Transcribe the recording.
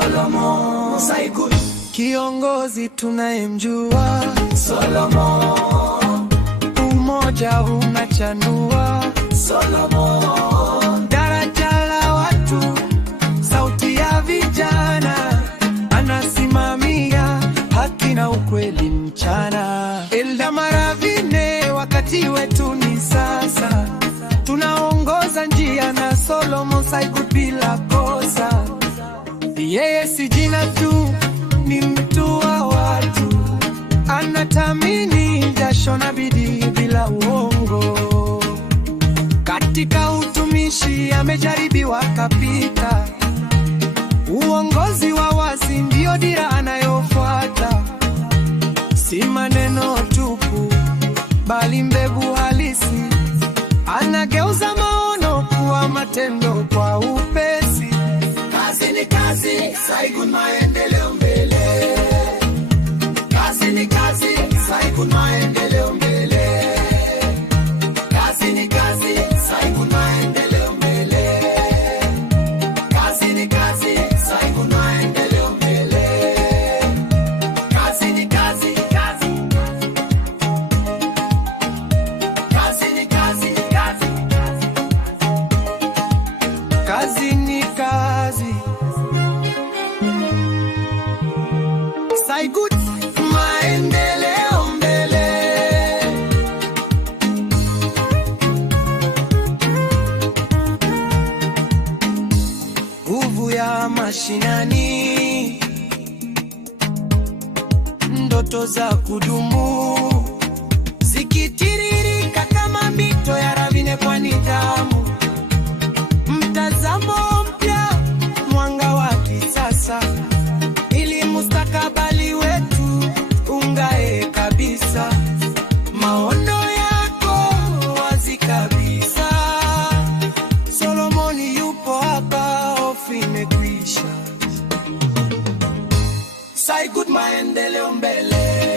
Solomon Saigut, kiongozi tunayemjua Solomon, umoja unachanua Solomon, daraja la watu, sauti ya vijana, anasimamia haki na ukweli mchana. Eldama Ravine, wakati wetu ni sasa, tunaongoza njia na Solomon Saigut bila kosa. Yeye si jina tu, ni mtu wa watu, anatamini jasho na bidii bila uongo. Katika utumishi amejaribiwa kapita, uongozi wa wazi ndio dira anayofuata. Si maneno tupu, bali mbegu halisi, anageuza maono kuwa matendo kwa upesi. Kazi ni kazi, Saigut maendeleo mbele. Kazi ni kazi, Saigut maendeleo mbele. Kazi ni kazi, Saigut maendeleo mbele. Kazi ni kazi, Saigut maendeleo mbele. Kazi ni kazi, kazi. Kazi ni kazi, kazi. Kazi ni kazi. Saigut maendeleo mbele. Nguvu ya mashinani, ndoto za kudumu, zikitiririka kama mito ya Ravine kwa nidhamu. Mtazamo mpya, mwanga wa kisasa, ili mustakabali wetu ungae kabisa. Maono yako wazi kabisa, Solomon yupo hapa, hofu imekwisha. Saigut maendeleo mbele.